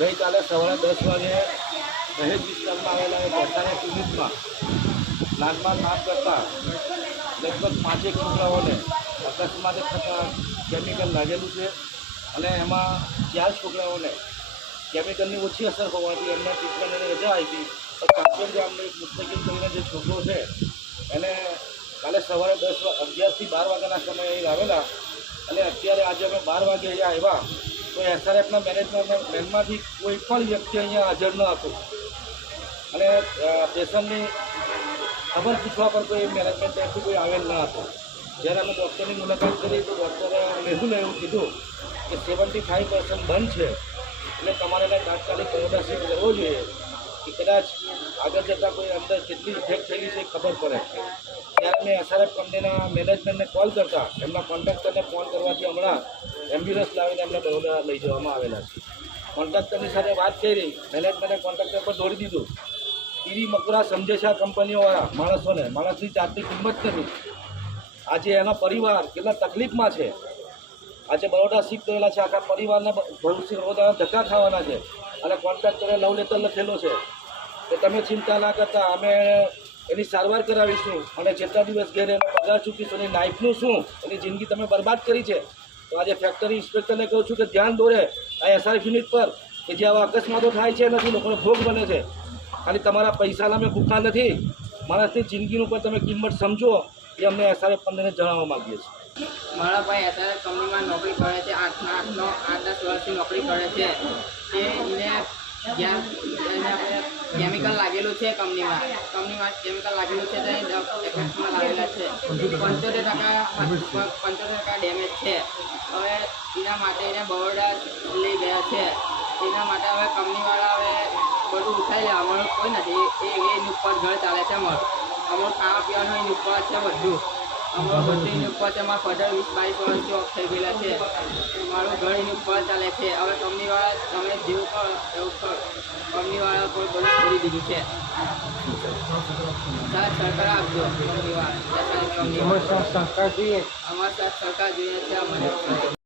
ગઈકાલે સવારે દસ વાગે દહેજ વિસ્તારમાં આવેલા એક ભસાની ક્લિનિકમાં પ્લાઝમા કામ કરતા લગભગ પાંચેક છોકરાઓને અકસ્માતે કેમિકલ લાગેલું છે અને એમાં ચાર છોકરાઓને કેમિકલની ઓછી અસર હોવાથી એમને ટ્રીટમેન્ટની રજા આપી. તો કાંકરેજ ગામનો એક મુસ્તકીમ કરીને જે છોકરો છે, એને કાલે સવારે દસ અગિયારથી બાર વાગ્યાના સમયે આવેલા અને અત્યારે આજે અમે બાર વાગે અહીંયા આવ્યા. તો એસઆરએફના મેનેજમેન્ટ મેનમાંથી કોઈ પણ વ્યક્તિ અહીંયા હાજર ન હતો. અને પેશન્ટની ખબર પૂછવા પર કોઈ મેનેજમેન્ટ તરફથી કોઈ આવેલ ન હતું. જ્યારે અમે ડૉક્ટરની મુલાકાત કરી તો ડૉક્ટરે મેહુલ એવું કીધું કે સેવન્ટી ફાઈવ પર્સન્ટ બંધ છે. એટલે તમારે એને તાત્કાલિક બરોડા શિફ્ટ કરવો જોઈએ કે કદાચ આગળ જતાં કોઈ અંદર કેટલી ઇફેક્ટ થયેલી છે એ ખબર પડે. ત્યારે મેં એસઆરએફ કંપનીના મેનેજમેન્ટને કોલ કરતા. એમના કોન્ટ્રાક્ટરને ફોન કરવાથી હમણાં એમ્બ્યુલન્સ લાવીને એમને બરોડા લઈ જવામાં આવેલા છે. કોન્ટ્રાક્ટરની સાથે વાત કરી, મેનેજમેન્ટે કોન્ટ્રાક્ટર પર દોડી દીધું. ઈરી મકરા સમજે કંપનીઓવાળા માણસોને, માણસની જાતની કિંમત નથી આજે એનો પરિવાર કેટલા તકલીફમાં છે? આજે બરોડા શીખ થયેલા છે, આખા પરિવારને ભવિષ્ય બરોડાના ધક્કા ખાવાના છે. અને કોન્ટ્રાક્ટરે લવ લેટર લખેલો છે કે તમે ચિંતા ના કરતા, અમે એની સારવાર કરાવીશું. અને જેટલા દિવસ ઘેર એનો પગાર ચૂકીશું, એની નાઇફનું શું? એની જિંદગી તમે બરબાદ કરી છે. તો આજે ફેક્ટરી ઇન્સ્પેક્ટરને કહું છું કે ધ્યાન દોરે આ એસઆરએફ યુનિટ પર કે જે આવા અકસ્માતો થાય છે નથી લોકોનો ભોગ બને છે. ખાલી તમારા પૈસાના મેં ભૂખા નથી. માણસની જિંદગીનું પણ તમે કિંમત સમજો એ અમને એસઆરએફ પંદરને જણાવવા માગીએ છીએ. મારા ભાઈ અત્યારે કંપનીમાં નોકરી કરે છે, આઠ આઠનો, આઠ દસ વર્ષથી નોકરી કરે છે. તે એને જ્યાં કેમિકલ લાગેલું છે કંપનીમાં. કંપનીમાં કેમિકલ લાગેલું છે તે એફેક્ટમાં લાગેલા છે. પંચોતેર ટકા પંચોતેર ટકા ડેમેજ છે. હવે એના માટે એને બરોડા લઈ ગયા છે. એના માટે હવે કંપનીવાળા હવે બધું ઉઠાઈ લે. અમારું કોઈ નથી. એ એની ઉપર ઘર ચાલે છે અમારું. અમારું ખાવા પીવાનું એની ઉપર છે બધું. અમારું બધું ઉપર છે મારા ફાધર વીસ બાવીસ થઈ ગયેલા છે. મારું ઘર એની ઉપર ચાલે છે. હવે કંપનીવાળા તમે જેવું કરો એવું કરો કોઈ બધું છોડી દીધું છે. સાહેબ, સરકાર આપજો કંપનીવાળા. કંપનીવાળા સરકાર જોઈએ. અમારે સાહેબ સરકાર જોઈએ છે. અમને